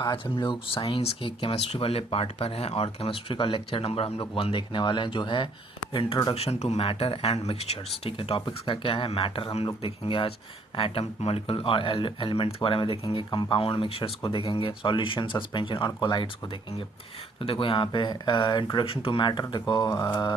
आज हम लोग साइंस के केमिस्ट्री वाले पार्ट पर हैं और केमिस्ट्री का लेक्चर नंबर हम लोग 1 देखने वाले हैं, जो है introduction to matter and mixtures. ठीक है, टॉपिक्स का क्या है? मैटर हम लोग देखेंगे आज, एटम, मॉलिक्यूल और एलिमेंट्स के बारे में देखेंगे, कंपाउंड, मिक्सचर्स को देखेंगे, सॉल्यूशन, सस्पेंशन और कोलाइड्स को देखेंगे। तो देखो यहाँ पे इंट्रोडक्शन टू मैटर। देखो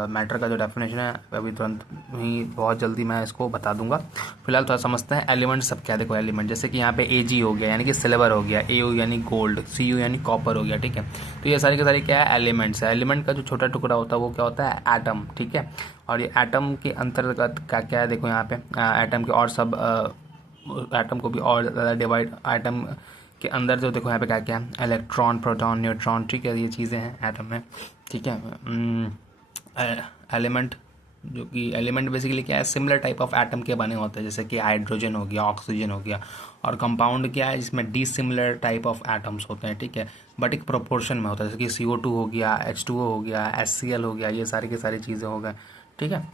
मैटर का जो डेफिनेशन है अभी तुरंत ही बहुत जल्दी मैं इसको बता दूंगा। फिलहाल थोड़ा समझते हैं एलिमेंट सब क्या। देखो एलिमेंट जैसे कि यहाँ पे Ag हो गया यानी कि सिल्वर हो गया, Au यानी गोल्ड, Cu यानी कॉपर हो गया। ठीक है, तो ये सारी के सारी क्या है? एलिमेंट्स है। एलिमेंट का जो छोटा टुकड़ा होता है वो क्या होता है? एटम। ठीक है, और ये एटम के अंतर्गत क्या क्या है? देखो यहाँ पे एटम के और सब एटम को भी और ज़्यादा डिवाइड, एटम के अंदर जो देखो यहाँ पे क्या क्या है? Electron, proton, neutron. ठीक है, ये चीज़ें हैं एटम में। ठीक है, एलिमेंट जो कि एलिमेंट बेसिकली क्या है? सिमिलर टाइप ऑफ एटम के बने होते हैं, जैसे कि हाइड्रोजन हो गया, ऑक्सीजन हो गया। और कंपाउंड क्या है? जिसमें डिसिमिलर टाइप ऑफ एटम्स होते हैं। ठीक है, बट एक प्रोपोर्शन में होता है, जैसे कि CO2 हो गया, H2O हो गया, HCl हो गया, ये सारी की सारी चीज़ें हो गए। ठीक है,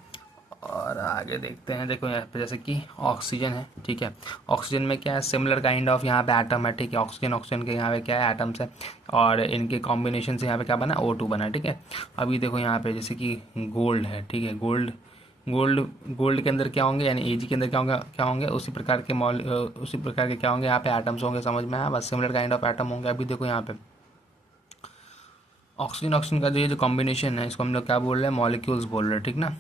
और आगे देखते हैं। देखो यहाँ पे जैसे कि ऑक्सीजन है। ठीक है, ऑक्सीजन में क्या है? सिमिलर काइंड ऑफ यहाँ पे एटम है। ठीक है, ऑक्सीजन के यहाँ पे क्या है? एटम्स है, और इनके कॉम्बिनेशन से यहाँ पे क्या बना? O2 बना। ठीक है, अभी देखो यहाँ पे जैसे कि गोल्ड है। ठीक है, गोल्ड के अंदर क्या होंगे, यानी Ag के अंदर क्या होंगे उसी प्रकार के उसी प्रकार के क्या होंगे यहाँ पे? एटम्स होंगे। समझ में आया? बस सिमिलर काइंड ऑफ एटम होंगे। अभी देखो यहाँ पे ऑक्सीजन का जो कॉम्बिनेशन है, इसको हम लोग क्या बोल रहे हैं? मॉलिक्यूल्स बोल रहे हैं। ठीक ना?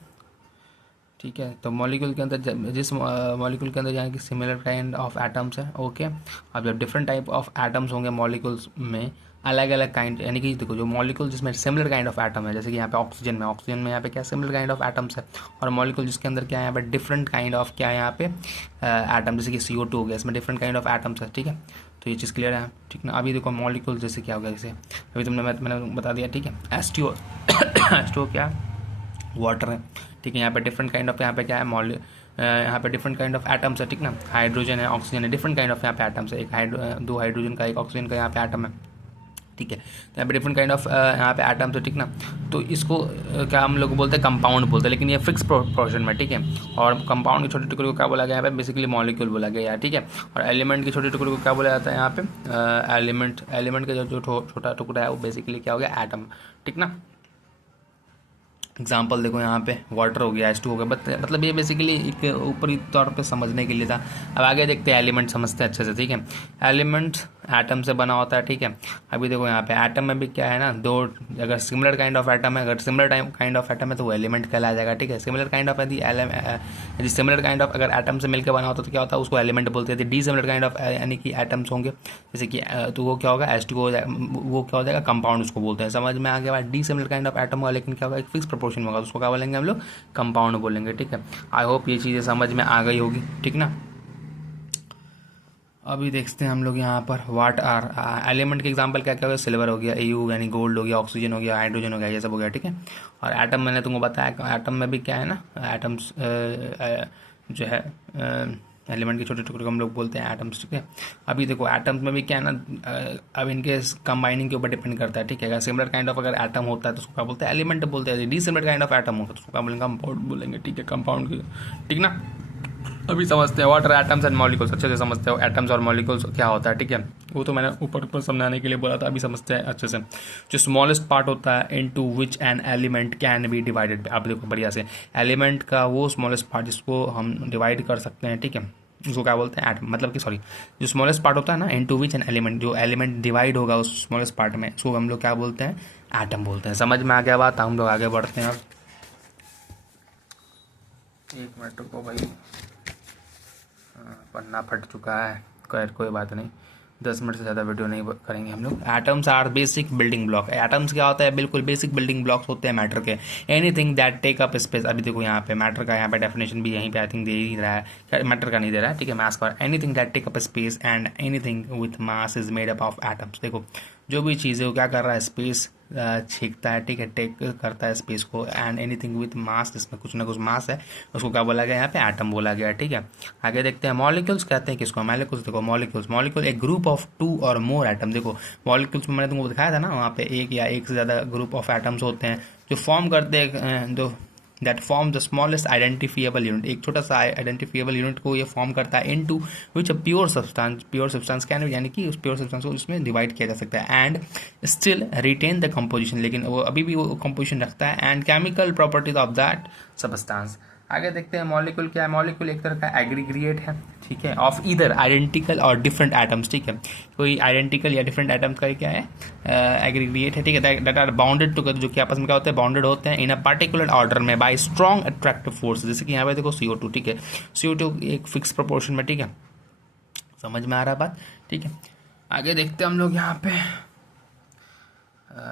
ठीक है, तो मॉलिक्यूल के अंदर जिस मॉलिक्यूल के अंदर यानी कि सिमिलर काइंड ऑफ एटम्स है। ओके, अब जब डिफरेंट टाइप ऑफ एटम्स होंगे मॉलिक्यूल्स में, अलग अलग काइंड, यानी कि देखो जो मॉलिक्यूल जिसमें सिमिलर काइंड ऑफ एटम है, जैसे कि यहाँ पे ऑक्सीजन में यहाँ पे क्या सिमिलर काइंड ऑफ एटम्स है, और मॉलिक्यूल जिसके अंदर क्या है? यहाँ पे डिफरेंट काइंड ऑफ क्या है? यहाँ पे एटम, जैसे कि CO2 हो गया, इसमें डिफरेंट काइंड ऑफ एटम्स है। ठीक है, तो ये चीज़ क्लियर है। ठीक ना? अभी देखो मॉलिक्यूल जैसे क्या हो गया, जैसे अभी मैंने बता दिया। ठीक है, H2O H2O क्या है? वाटर है। ठीक है, यहाँ पे डिफरेंट काइंड ऑफ यहाँ पे क्या है? यहाँ पे डिफरेंट काइंड ऑफ एटम्स है। ठीक ना? हाइड्रोजन है, ऑक्सीजन है, डिफरेंट काइंड ऑफ यहाँ पे एटम्स है। दो हाइड्रोजन का, एक ऑक्सीजन का यहाँ पे एटम है। ठीक है, तो यहाँ पे डिफरेंट काइंड ऑफ यहाँ पे एटम्स है। ठीक ना? तो इसको क्या हम लोग बोलते हैं? कंपाउंड बोलते हैं, लेकिन ये फिक्स प्रोपोर्शन में। ठीक है, और कंपाउंड के छोटे टुकड़े को क्या बोला गया? यहाँ पे बेसिकली मॉलिक्यूल बोला गया है। ठीक है, और एलिमेंट के छोटे टुकड़े को क्या बोला जाता है? यहाँ पे एलिमेंट का जो छोटा टुकड़ा है वो बेसिकली क्या हो गया? एटम। ठीक ना? एग्जाम्पल देखो यहाँ पे वाटर हो गया, H2 हो गया, मतलब ये बेसिकली एक ऊपरी तौर पे समझने के लिए था। अब आगे देखते हैं, एलिमेंट समझते हैं अच्छे से। ठीक है, एलिमेंट एटम से बना होता है। ठीक है, अभी देखो यहाँ पे एटम में भी क्या है ना, दो, अगर सिमिलर काइंड ऑफ एटम है, अगर सिमिलर काइंड ऑफ एटम है तो वो एलिमेंट कहलाया जाएगा। ठीक है, सिमिलर काइंड ऑफ यदि सिमिलर काइंड ऑफ अगर एटम से मिलकर बना होता तो क्या होता है? उसको एलिमेंट बोलते हैं। डी सिमिलर काइंड ऑफ यानी कि एटम्स होंगे, जैसे कि तो वो क्या होगा? H2 हो जाएगा, वो क्या हो जाएगा? कंपाउंड उसको बोलते हैं। समझ में आ गया? D similar kind of atom होगा, लेकिन क्या होगा? एक फिक्स प्रोपोर्शन होगा, उसको क्या बोलेंगे हम लोग? कंपाउंड बोलेंगे। ठीक है, आई होप ये चीज़ें समझ में आ गई होगी। ठीक ना? अभी देखते हैं हम लोग यहाँ पर व्हाट आर एलिमेंट के एग्जांपल क्या क्या हो गया? सिल्वर हो गया, Au यानी गोल्ड हो गया, ऑक्सीजन हो गया, हाइड्रोजन हो गया, ये सब हो गया। ठीक है, और एटम मैंने तुमको बताया, एटम में भी क्या है ना, एटम्स जो है एलिमेंट के छोटे टुकड़े को हम लोग बोलते हैं एटम्स। ठीक है, अभी देखो एटम्स में भी क्या है ना, अब इनके कंबाइनिंग के ऊपर डिपेंड करता है। ठीक है, अगर सिमिलर काइंड ऑफ अगर एटम होता है तो उसको क्या बोलते हैं? एलिमेंट बोलते हैं। D similar kind of atom होता है तो उसको क्या बोलेंगे? कंपाउंड बोलेंगे। ठीक है, कंपाउंड। ठीक ना? अभी समझते हैं वाटर एटम्स एंड मॉलिक्यूल्स, अच्छे से समझते हो एटम्स और मॉलिक्यूल्स क्या होता है। ठीक है, वो तो मैंने ऊपर समझाने के लिए बोला था, अभी समझते हैं अच्छे से। जो स्मॉलेस्ट पार्ट होता है into which an element can be divided, आप देखो बढ़िया से, एलिमेंट का वो स्मॉलेस्ट पार्ट जिसको हम डिवाइड कर सकते हैं। ठीक है, उसको क्या बोलते हैं? एटम। मतलब कि सॉरी, जो स्मॉलेस्ट पार्ट होता है ना, इनटू विच एन एलिमेंट, जो एलिमेंट डिवाइड होगा उस स्मॉलेस्ट पार्ट में, उसको हम लोग क्या बोलते हैं? एटम बोलते हैं। समझ में आ गया बात? हम लोग आगे बढ़ते हैं। अब एक मिनट रुको भाई, पन्ना फट चुका है। खैर कोई बात नहीं, 10 मिनट से ज़्यादा वीडियो नहीं करेंगे हम लोग। Atoms are basic building block. Atoms क्या होता है? बिल्कुल बेसिक बिल्डिंग ब्लॉक्स होते हैं मैटर के। Anything that take up space, अभी देखो यहाँ पे मैटर का यहाँ पे डेफिनेशन भी यहीं पे आई थिंक दे ही रहा है, मैटर का नहीं दे रहा है। ठीक है, मास का। Anything that take up space and anything with mass is made up of atoms. देखो जो भी चीज़ है वो क्या कर रहा है? स्पेस छींकता है। ठीक है, टेक करता है स्पेस को, एंड एनीथिंग विथ मास, जिसमें कुछ ना कुछ मास है, उसको क्या बोला गया? यहाँ पे एटम बोला गया। ठीक है, आगे देखते हैं मॉलिक्यूल्स कहते हैं किसको? मॉलिक्यूल्स देखो, मॉलिक्यूल एक ग्रुप ऑफ 2 और मोर एटम। देखो मॉलिक्यूल्स में मैंने तुमको दिखाया था ना, वहाँ पे एक या एक से ज़्यादा ग्रुप ऑफ एटम्स होते हैं जो फॉर्म करते हैं, जो that form the smallest identifiable unit, एक छोटा सा आइडेंटिफिएबल यूनिट को ये फॉर्म करता है into which a pure substance can, यानी कि उस प्योर सब्सटेंस को उसमें डिवाइड किया जा सकता है and still retain the composition, लेकिन वो अभी भी वो कंपोजिशन रखता है and chemical properties of that substance. आगे देखते हैं मॉलिक्यूल क्या है। मॉलिक्यूल एक तरह का एग्रीगेट है, ठीक है, ऑफ ईदर आइडेंटिकल और डिफरेंट एटम्स, ठीक है, कोई आइडेंटिकल या डिफरेंट एटम्स का क्या है एग्रीगेट है, ठीक है, दैट आर बाउंडेड टुगेदर, जो कि आपस में क्या होते हैं बाउंडेड होते हैं इन अ पर्टिकुलर ऑर्डर में बाय स्ट्रॉन्ग अट्रैक्टिव फोर्स। जैसे कि यहाँ पे देखो CO2, ठीक है, CO2 एक फिक्स प्रोपोर्शन में, ठीक है, समझ में आ रहा है बात, ठीक है। आगे देखते हैं हम लोग यहाँ पे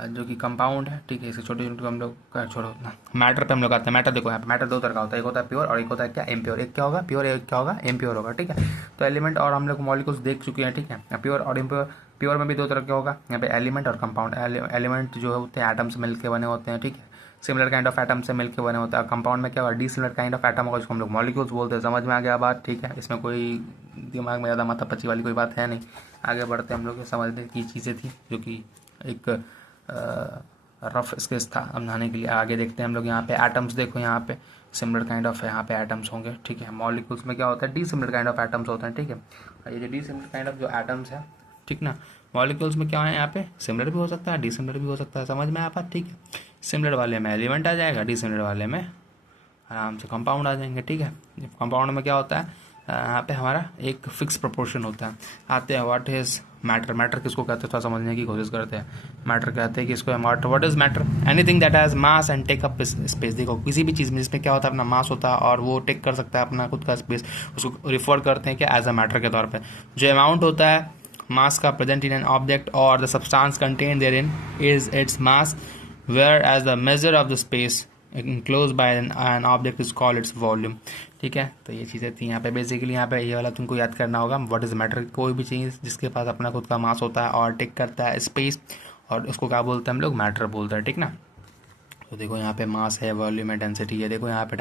जो कि कंपाउंड है, ठीक है, इसके छोटे यूनिट को हम लोग छोड़ो ना, मैटर पे हम लोग आते हैं। मैटर देखो यहाँ पे मैटर दो तरह का होता है, एक होता है प्योर और एक होता है क्या इम्प्योर। एक क्या होगा प्योर, एक क्या होगा इम्प्योर होगा, ठीक है। तो एलिमेंट और हम लोग मॉलिक्यूल्स देख चुके हैं, ठीक है, प्योर और इम्प्योर। प्योर में भी दो तरह का होगा यहाँ पे, एलिमेंट और कंपाउंड। एलिमेंट जो होते हैं एटम से मिलकर बने होते हैं, ठीक है, सिमिलर काइंड ऑफ एटम से मिलकर बने होता है। कंपाउंड में क्या होगा डिसिमिलर काइंड ऑफ एटम होगा, जिसको हम लोग मॉलिक्यूल्स बोलते हैं। समझ में आ गया बात, ठीक है, इसमें कोई दिमाग में ज़्यादा माथापच्ची वाली कोई बात है नहीं। आगे बढ़ते हम लोग समझने की चीज़ें थी जो कि एक रफ स्केच था समझाने के लिए। आगे देखते हैं हम लोग यहाँ पे एटम्स, देखो यहाँ पे सिमिलर काइंड ऑफ यहाँ पे एटम्स होंगे, ठीक है। मॉलिक्यूल्स में क्या होता है डिसिमिलर काइंड ऑफ एटम्स होते हैं, ठीक है। और ये जो डिसिमिलर काइंड ऑफ जो एटम्स है, ठीक ना, मॉलिक्यूल्स में क्या है यहाँ पे सिमिलर भी हो सकता है डिसिमिलर भी हो सकता है, समझ में आया बात, ठीक है। सिमिलर वाले में एलिमेंट आ जाएगा, डिसिमिलर वाले में आराम से कंपाउंड आ जाएंगे, ठीक है। कंपाउंड में क्या होता है यहाँ पे हमारा एक फिक्स प्रोपोर्शन होता है। आते हैं व्हाट इज मैटर। मैटर किसको कहते हैं थोड़ा समझने की कोशिश करते हैं। मैटर कहते हैं कि इसको what is matter, anything that has mass and take up space. देखो किसी भी चीज़ में जिसमें क्या होता है अपना मास होता है और वो टेक कर सकता है अपना खुद का स्पेस, उसको रिफर करते हैं क्या एज अ मैटर के तौर पर। जो अमाउंट होता है मास का प्रेजेंट इन एन ऑब्जेक्ट और the substance contain there in is its mass, where as the measure of the space enclosed by an object is called its volume, ठीक है। तो ये चीज़ें थी यहाँ पे बेसिकली। यहाँ पे ये वाला तुमको याद करना होगा, व्हाट इज मैटर, कोई भी चीज़ जिसके पास अपना खुद का मास होता है और टेक करता है स्पेस, और उसको क्या बोलते हैं हम लोग मैटर बोलते हैं, ठीक ना। तो देखो यहाँ पे मास है, वॉल्यूम है, डेंसिटी है। देखो यहाँ पे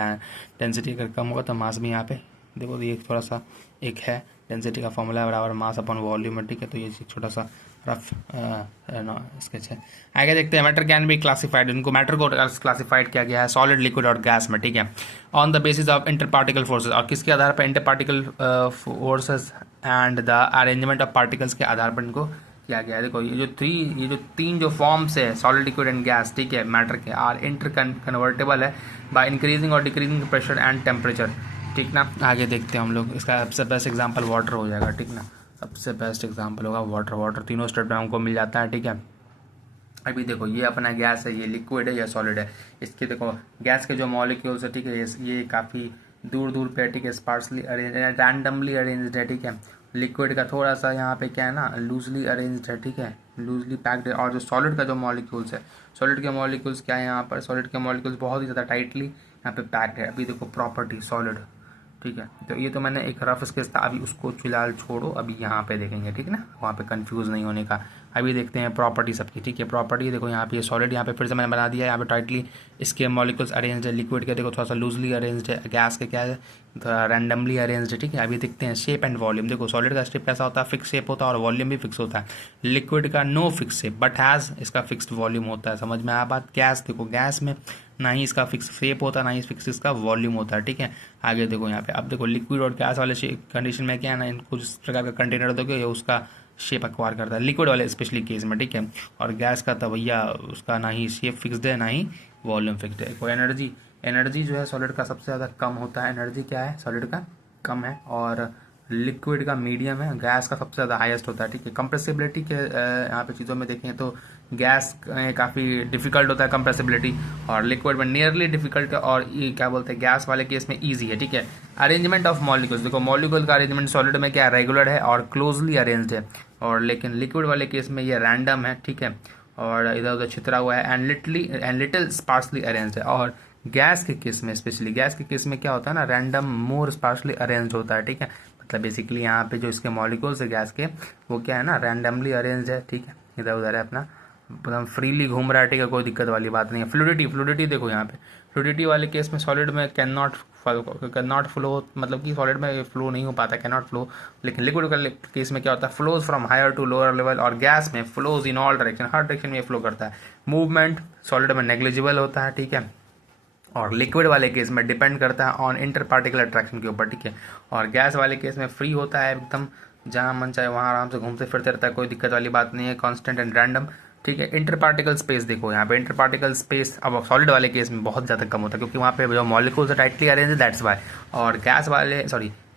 डेंसिटी अगर कम होगा तो मास भी यहाँ पे देखो ये थोड़ा सा एक है, डेंसिटी का फॉर्मूला है बराबर मास अपन वॉल्यूम है, ठीक है। तो ये छोटा सा रफ स्केच है। आगे देखते हैं मैटर कैन बी क्लासिफाइड। इनको मैटर को क्लासिफाइड किया गया है सॉलिड, लिक्विड और गैस में, ठीक है, on the basis of inter particle forces. और किसके आधार पर inter particle forces and the arrangement of particles के आधार पर इनको किया गया है। देखो ये जो तीन जो फॉर्म्स है सॉलिड, लिक्विड एंड गैस, ठीक है, मैटर के आर इंटर कन्वर्टेबल है बाय इंक्रीजिंग और डिक्रीजिंग प्रेशर एंड टेम्परेचर, ठीक ना। आगे देखते हैं हम लोग, इसका सबसे बेस्ट एग्जांपल वाटर हो जाएगा, ठीक ना, सबसे बेस्ट एग्जांपल होगा वाटर। वाटर तीनों स्टेट में हमको मिल जाता है, ठीक है। अभी देखो ये अपना गैस है, ये लिक्विड है, ये सॉलिड है। इसके देखो गैस के जो मॉलिक्यूल्स है, ठीक है, ये काफ़ी दूर दूर पे, ठीक है, स्पार्सली अरेंज रैंडमली अरेंज्ड है, ठीक है। लिक्विड का थोड़ा सा यहाँ पे क्या है ना लूजली अरेंज्ड है, ठीक है, लूजली पैक्ड है। और जो सॉलिड का जो मॉलिक्यूल्स है, सॉलिड के मॉलिक्यूल्स क्या है यहाँ पर, सॉलिड के मॉलिक्यूल्स बहुत ही ज़्यादा टाइटली यहाँ पे पैक्ड है। अभी देखो प्रॉपर्टी सॉलिड, ठीक है। तो ये तो मैंने एक रफ स्केच था, अभी उसको फिलहाल छोड़ो, अभी यहाँ पे देखेंगे, ठीक है ना, वहाँ पे कंफ्यूज नहीं होने का। अभी देखते हैं प्रॉपर्टी सबकी, ठीक है। प्रॉपर्टी देखो यहाँ पे सॉलिड, यहाँ पे फिर से मैंने बना दिया, यहाँ पे टाइटली इसके मॉलिक्यूल्स अरेंज्ड है। लिक्विड के देखो थोड़ा सा लूजली अरेंज्ड है, गैस के क्या है थोड़ा रैंडमली अरेंज्ड है, ठीक है। अभी देखते हैं शेप एंड वॉल्यूम। देखो सॉलिड का शेप कैसा होता है, फिक्स शेप होता है और वॉल्यूम भी फिक्स होता है। लिक्विड का no fix shape but has इसका फिक्स्ड वॉल्यूम होता है, समझ में आया बात। गैस देखो गैस में ना ही इसका फिक्स शेप होता है ना ही फिक्स इसका वॉल्यूम होता है, ठीक है। आगे देखो यहाँ पे अब देखो लिक्विड और गैस वाले कंडीशन में क्या है ना, इनको जिस प्रकार का कंटेनर दोगे उसका शेप अक्वायर करता है, लिक्विड वाले स्पेशली केस में, ठीक है। और गैस का तो भैया उसका ना ही शेप फिक्स्ड है ना ही वॉल्यूम फिक्स्ड है। कोई एनर्जी जो है सॉलिड का सबसे ज़्यादा कम होता है, एनर्जी क्या है सॉलिड का कम है, और लिक्विड का मीडियम है, गैस का सबसे ज़्यादा हाईएस्ट होता है, ठीक है। कंप्रेसिबिलिटी के यहाँ पे चीज़ों में देखें तो गैस काफ़ी डिफिकल्ट होता है कंप्रेसिबिलिटी, और लिक्विड में नियरली डिफिकल्ट है, और ये क्या बोलते हैं गैस वाले केस में ईजी है, ठीक है। अरेंजमेंट ऑफ मॉलिक्यूल्स, देखो मॉलिक्यूल का अरेंजमेंट सॉलिड में क्या है रेगुलर है और क्लोजली अरेंज्ड है, और लेकिन लिक्विड वाले केस में ये रैंडम है, ठीक है, और इधर उधर छितरा हुआ है एंड लिटिल स्पार्सली अरेंज्ड है। और गैस के केस में स्पेशली गैस के केस में क्या होता है ना रैंडम मोर स्पार्सली अरेंज्ड होता है, ठीक है। मतलब बेसिकली यहाँ पे जो इसके मॉलिक्यूल्स है गैस के वो क्या है ना रैंडमली अरेंज्ड है, ठीक है, इधर उधर है अपना एकदम फ्रीली घूम रहा है, ठीक है, कोई दिक्कत वाली बात नहीं है। फ्लूडिटी देखो यहाँ पे फ्लूडिटी वाले केस में सॉलिड में कैन नॉट फ्लो, मतलब कि सॉलिड में फ्लो नहीं हो पाता, कैन नॉट फ्लो। लेकिन लिक्विड का केस में क्या होता है flows from higher to lower level, और गैस में फ्लोज इन ऑल डायरेक्शन, हर डायरेक्शन में फ्लो करता है। मूवमेंट सॉलिड में नेग्लिजिबल होता है, ठीक है, और लिक्विड वाले केस में डिपेंड करता है ऑन इंटर पार्टिकल अट्रैक्शन के ऊपर, ठीक है। और गैस वाले केस में फ्री होता है एकदम, जहाँ मन चाहे वहाँ आराम से घूमते फिरते रहता है, कोई दिक्कत वाली बात नहीं है, कांस्टेंट एंड रैंडम, ठीक है। इंटर पार्टिकल स्पेस देखो यहाँ पे, इंटर पार्टिकल स्पेस अब सॉलिड वाले केस में बहुत ज़्यादा कम होता है, क्योंकि वहाँ पे जो मॉलिक्यूल्स टाइटली अरेंज है, दैट्स वाई। और गैस वाले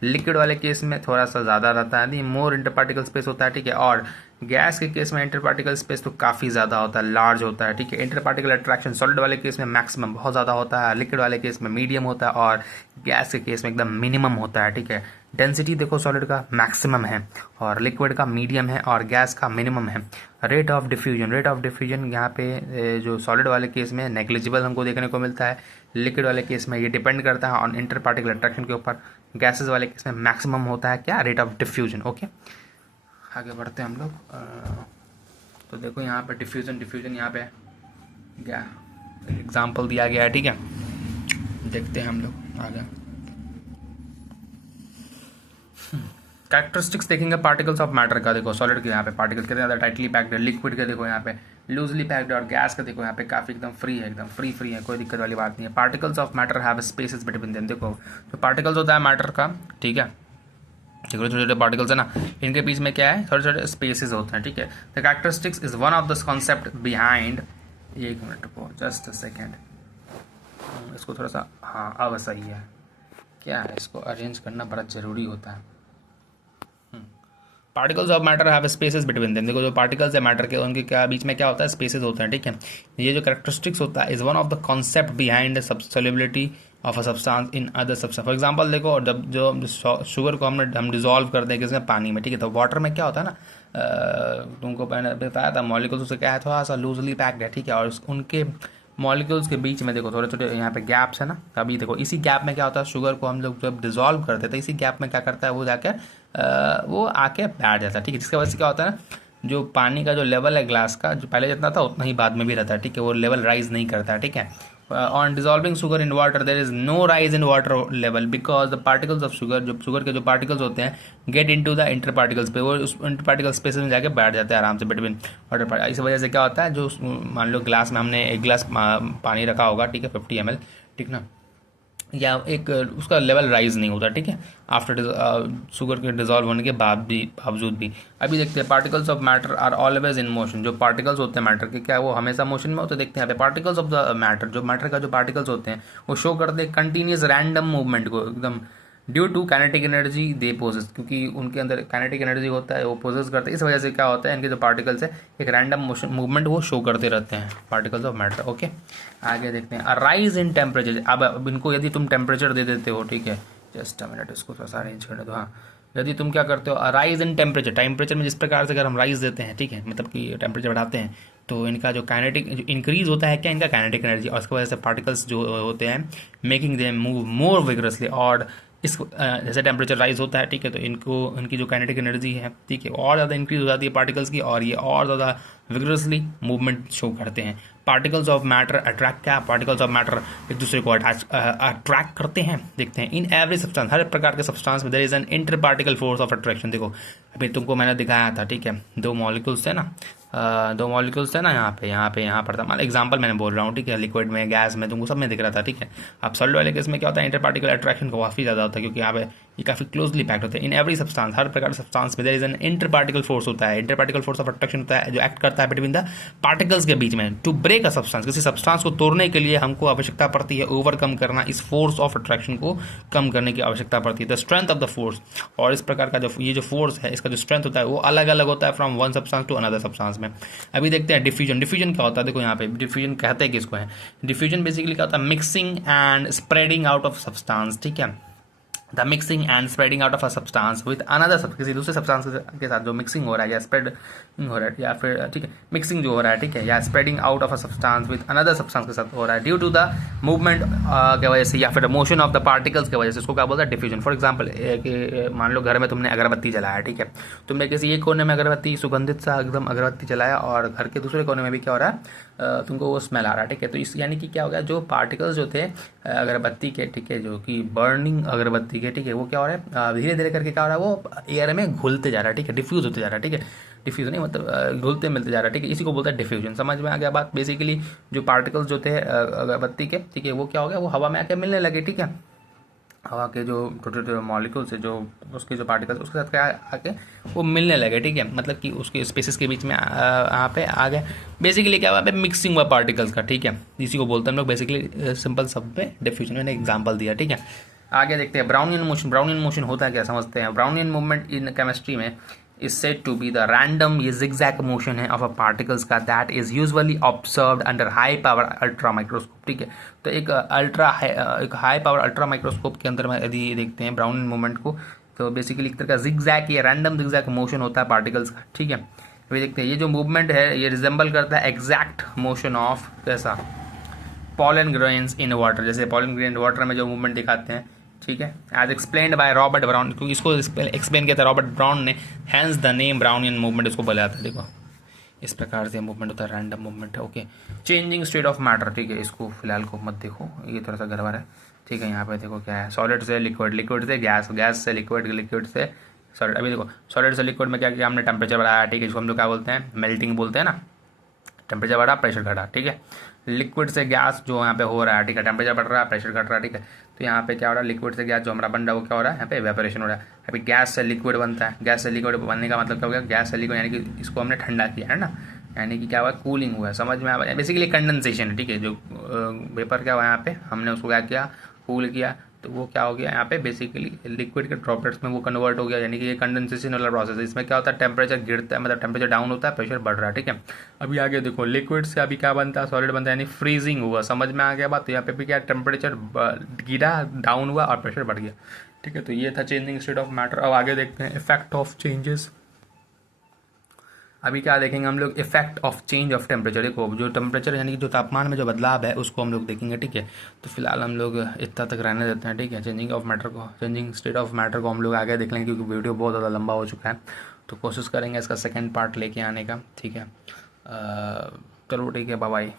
लिक्विड वाले केस में थोड़ा सा ज़्यादा रहता है, मोर इंटर पार्टिकल स्पेस होता है, ठीक है। और गैस के केस में इंटर पार्टिकल स्पेस तो काफ़ी ज़्यादा होता है, लार्ज होता है, ठीक है। इंटर पार्टिकल अट्रैक्शन सॉलिड वाले केस में मैक्सिमम बहुत ज़्यादा होता है, लिक्विड वाले केस में मीडियम होता है, और गैस के केस में एकदम मिनिमम होता है, ठीक है। डेंसिटी देखो सॉलिड का मैक्सिमम है, और लिक्विड का मीडियम है, और गैस का मिनिमम है। रेट ऑफ डिफ्यूजन यहाँ पे जो सॉलिड वाले केस में नेग्लिजिबल हमको देखने को मिलता है, लिक्विड वाले केस में ये डिपेंड करता है ऑन इंटर पार्टिकल अट्रैक्शन के ऊपर, गैसेस वाले केस में मैक्सिमम होता है क्या, रेट ऑफ डिफ्यूजन। ओके, आगे बढ़ते हैं हम लोग। तो देखो यहाँ पे डिफ्यूजन यहाँ पे क्या एग्जाम्पल दिया गया है, ठीक है। देखते हैं हम लोग आगे। कैरेक्टरिस्टिक्स देखेंगे पार्टिकल्स ऑफ मैटर का। देखो सॉलिड के यहाँ पे पार्टिकल्स कितने ज़्यादा टाइटली पैक्ड है, लिक्विड के देखो यहाँ पे लूजली पैक्ड है, और गैस का देखो यहाँ पे काफ़ी एकदम फ्री है, एकदम फ्री है, कोई दिक्कत वाली बात नहीं है। Particles of matter have spaces between them. देखो जो पार्टिकल्स होता है मैटर का, ठीक है, छोटे छोटे पार्टिकल्स है ना, इनके बीच में क्या है, छोटे छोटे स्पेसेस होते हैं, ठीक है। The characteristics is one of the concept behind, एक मिनट को जस्ट अ सेकेंड, इसको थोड़ा सा, हाँ अब सही है, क्या है, इसको अरेंज करना बड़ा ज़रूरी होता है। Particles of matter have spaces between them. देखो जो पार्टिकल्स है मैटर के, उनके क्या बीच में क्या होता है, स्पेसेस होते हैं, ठीक है। ये जो कैरेक्टरिस्टिक्स होता है is one of the concept behind solubility of a substance in other substance. For example देखो, जब जो शुगर को हम डिजोल्व कर दें किसमें, पानी में, ठीक है, तो वाटर में क्या होता है ना, तुमको मैंने बताया था मॉलिक्यूल्स उससे क्या है, थोड़ा सा लूजली पैक्ड है, ठीक है। और उनके मॉलिक्यूल्स के बीच में देखो थोड़े छोटे यहाँ पे गैप्स है ना, अभी देखो इसी गैप में क्या होता है, शुगर को हम लोग जब डिजोल्व करते हैं तो इसी गैप में क्या करता है, वो जाकर वो आके बैठ जाता है, ठीक है। जिसकी वजह से क्या होता है ना, जो पानी का जो लेवल है ग्लास का, जो पहले जितना था उतना ही बाद में भी रहता है, ठीक है, वो लेवल राइज नहीं करता है, ठीक है। On dissolving sugar in water there is no rise in water level because the particles of sugar, जो शुगर के जो पार्टिकल्स होते हैं, get into the inter particles पे, वो उस इंटर पार्टिकल स्पेस में जाके बैठ जाते हैं आराम से बिटवीन वाटर। इस वजह से क्या होता है, जो मान लो ग्लास में हमने एक गिलास पानी रखा होगा, ठीक है, 50 ml, ठीक ना, या एक उसका लेवल राइज नहीं होता, ठीक है, आफ्टर शुगर के डिजॉल्व होने के बावजूद भी। अभी देखते हैं particles of matter are always in motion. जो पार्टिकल्स होते हैं मैटर के, क्या वो हमेशा मोशन में होते हैं, देखते हैं यहाँ पे पार्टिकल्स ऑफ द मैटर, जो मैटर का जो पार्टिकल्स होते हैं वो शो करते हैं कंटिन्यूस रैंडम मूवमेंट को, एकदम due to kinetic energy they possess, क्योंकि उनके अंदर काइनेटिक एनर्जी होता है, वो पोजेस करते हैं। इस वजह से क्या होता है, इनके जो पार्टिकल्स है एक रैंडम मोशन मूवमेंट वो शो करते रहते हैं, पार्टिकल्स ऑफ मैटर। ओके, आगे देखते हैं राइज इन टेम्परेचर। अब इनको यदि तुम टेम्परेचर दे देते हो, ठीक है, जस्ट अ मिनट, इसको थोड़ा सा अरेंज करने दो। हाँ, यदि तुम क्या करते हो, राइज इन टेम्परेचर, टेम्परेचर में जिस प्रकार से अगर हम राइज देते हैं, ठीक है, मतलब कि टेम्परेचर बढ़ाते हैं, तो इनका जो काइनेटिक जो इंक्रीज होता है क्या, इनका काइनेटिक एनर्जी, और उसकी वजह से पार्टिकल्स जो होते हैं making them move more vigorously. और इस जैसे टेम्परेचर राइज होता है, ठीक है, तो इनकी जो काइनेटिक एनर्जी है, ठीक है, और ज़्यादा इंक्रीज हो जाती है पार्टिकल्स की, और ये और ज़्यादा विगरसली मूवमेंट शो करते हैं। पार्टिकल्स ऑफ मैटर अट्रैक्ट, क्या पार्टिकल्स ऑफ मैटर एक दूसरे को अट्रैक्ट करते हैं। देखते हैं इन एवरी सब्सटेंस, हर प्रकार के सब्सटेंस में there is an inter particle force of attraction. देखो अभी तुमको मैंने दिखाया था, ठीक है, दो मॉलिक्यूल्स थे ना, यहाँ पर था, मान एग्जांपल मैंने बोल रहा हूँ, ठीक है, लिक्विड में, गैस में, तुमको सब में दिख रहा था, ठीक है। अब सॉलिड वाले केस में क्या होता है, इंटर पार्टिकल अट्रैक्शन काफ़ी ज़्यादा होता है, क्योंकि यहाँ पे ये काफ़ी क्लोजली पैक्ड होते हैं। इन एवरी सब्सटेंस, हर प्रकार सब्सटेंस में there is an inter particle force होता है, inter particle force of attraction होता है, जो एक्ट करता है बिटवीन द पार्टिकल्स के बीच में। टू ब्रेक अ सब्सटेंस, किसी सब्सटेंस को तोड़ने के लिए हमको आवश्यकता पड़ती है ओवरकम करना, इस फोर्स ऑफ अट्रैक्शन को कम करने की आवश्यकता पड़ती है, the strength of the force. और इस प्रकार का जो ये जो फोर्स है, इसका जो स्ट्रेंथ होता है वो अलग अलग होता है from one substance to another substance में। अभी देखते हैं डिफ्यूजन। डिफ्यूजन क्या होता है, देखो यहाँ पे डिफ्यूजन कहते हैं किसको है, डिफ्यूजन बेसिकली क्या होता है, mixing and spreading out of substance, ठीक है, the mixing and spreading out of a substance with another, किसी दूसरे सब्सटेंस के साथ जो मिक्सिंग हो रहा है या स्प्रेडिंग हो रहा है, या फिर ठीक है मिक्सिंग जो हो रहा है, ठीक है, या spreading out of a substance with another substance के साथ हो रहा है ड्यू टू द मूवमेंट के वजह से, या फिर मोशन ऑफ द पार्टिकल्स की वजह से, इसको क्या बोलता है, डिफ्यूजन। फॉर एग्जाम्पल मान लो घर में तुमने अगरबत्ती जलाया, ठीक है, तुमने किसी एक कोने में अगरबत्ती सुगंधित सा एकदम अगरबत्ती जलाया, और घर के दूसरे कोने में भी क्या हो रहा है, तुमको वो स्मेल आ रहा है, ठीक है। तो इस यानी कि क्या हो गया, जो पार्टिकल्स जो थे अगरबत्ती के, ठीक है, जो कि बर्निंग अगरबत्ती के, ठीक है, वो क्या हो रहा है धीरे धीरे करके क्या हो रहा है, वो एयर में घुलते जा रहा है, ठीक है, डिफ्यूज होते जा रहा है, ठीक है, डिफ्यूज नहीं मतलब घुलते मिलते जा रहा है, ठीक है, इसी को बोलता है डिफ्यूजन। समझ में आ गया बात? बेसिकली जो पार्टिकल्स जो थे अगरबत्ती के, ठीक है, वो क्या हो गया, वो हवा में आके मिलने लगे, ठीक है, हवा के जो छोटे छोटे मॉलिक्यूल्स है, जो उसके जो पार्टिकल्स उसके साथ क्या आके वो मिलने लगे, ठीक है, मतलब कि उसके स्पेसिस के बीच में यहाँ पे आ गए। बेसिकली क्या हुआ पे मिक्सिंग हुआ पार्टिकल्स का, ठीक है, इसी को बोलते हैं हम लोग बेसिकली सिंपल शब्द में डिफ्यूजन। मैंने एग्जांपल दिया, ठीक है। आगे देखते हैं ब्राउनियन मोशन। ब्राउनियन मोशन होता है क्या, समझते हैं। ब्राउनियन मूवमेंट इन केमिस्ट्री में is said to be the random ये zigzag motion है of a particles का that is usually observed under high power ultra microscope, ठीक है। तो एक हाई पावर अल्ट्रा माइक्रोस्कोप के अंदर में यदि देखते हैं ब्राउनियन मूवमेंट को, तो बेसिकली एक तरह का जिगजैग या रैंडम जिगजैग मोशन होता है पार्टिकल्स का, ठीक है। अभी देखते हैं ये जो मूवमेंट है ये रिजेंबल करता है एग्जैक्ट मोशन ऑफ कैसा, पॉलन ग्रेन्स इन वाटर। जैसे पॉलन ग्रेन वाटर में जो मूवमेंट दिखाते हैं, ठीक है, as explained by Robert Brown, क्योंकि इसको एक्सप्लेन किया था रॉबर्ट ब्राउन ने, hence the name Brownian movement इसको बोला था। देखो इस प्रकार से मूवमेंट होता है, रैंडम मूवमेंट है, okay. Changing state of matter, ठीक है, इसको फिलहाल को मत देखो, ये थोड़ा सा गड़बड़ है, ठीक है। यहाँ पे देखो क्या है, सॉलिड से लिक्विड, लिक्विड से गैस, गैस से लिक्विड, लिक्विड से सॉलिड। अभी देखो सॉलिड से लिक्विड में क्या किया हमने, टेम्परेचर बढ़ाया, ठीक है, इसको हम लोग क्या बोलते हैं, मेल्टिंग बोलते हैं ना, टेम्परेचर बढ़ा प्रेशर घटा, ठीक है। लिक्विड से गैस जो यहाँ पे हो रहा है, ठीक है, टेम्परेचर बढ़ रहा है प्रेशर घट रहा है, ठीक है। तो यहाँ पे क्या हो रहा है, लिक्विड से गैस जो हमारा बन रहा है वो क्या हो रहा है, यहाँ पे इवेपोरेशन हो रहा है। अभी गैस से लिक्विड बनता है, गैस से लिक्विड बनने का मतलब क्या हो गया, गैस से लिक्विड यानी कि इसको हमने ठंडा किया है ना, यानी कि क्या हुआ, कूलिंग हुआ है। समझ में आया, बेसिकली कंडेंसेशन है, ठीक है। जो वेपर क्या हुआ यहाँ पे, हमने उसको क्या किया, कूल किया, तो वो क्या हो गया यहाँ पे बेसिकली लिक्विड के ड्रॉपलेट्स में वो कन्वर्ट हो गया, यानी कि ये कंडेंसेशन वाला प्रोसेस है। इसमें क्या होता है, टेम्परेचर गिरता है, मतलब टेम्परेचर डाउन होता है, प्रेशर बढ़ रहा है, ठीक है। अभी आगे देखो लिक्विड से अभी क्या बनता है, सॉलिड बनता है, यानी फ्रीजिंग हुआ। समझ में आ गया बात? तो यहाँ पे भी क्या टेम्परेचर गिरा, डाउन हुआ और प्रेशर बढ़ गया, ठीक है। तो ये था चेंजिंग स्टेट ऑफ मैटर। अब आगे देखते हैं इफेक्ट ऑफ चेंजेस। अभी क्या देखेंगे हम लोग, effect of change of temperature. देखो जो टेम्परेचर यानी कि जो तापमान में जो बदलाव है उसको हम लोग देखेंगे, ठीक है। तो फिलहाल हम लोग इतना तक रहने देते हैं, ठीक है। चेंजिंग ऑफ मैटर को, चेंजिंग स्टेट ऑफ मैटर को हम लोग आगे देख लेंगे, क्योंकि वीडियो बहुत ज़्यादा लंबा हो चुका है। तो कोशिश करेंगे इसका सेकेंड पार्ट लेके आने का, ठीक है। चलो ठीक है, बाय बाय।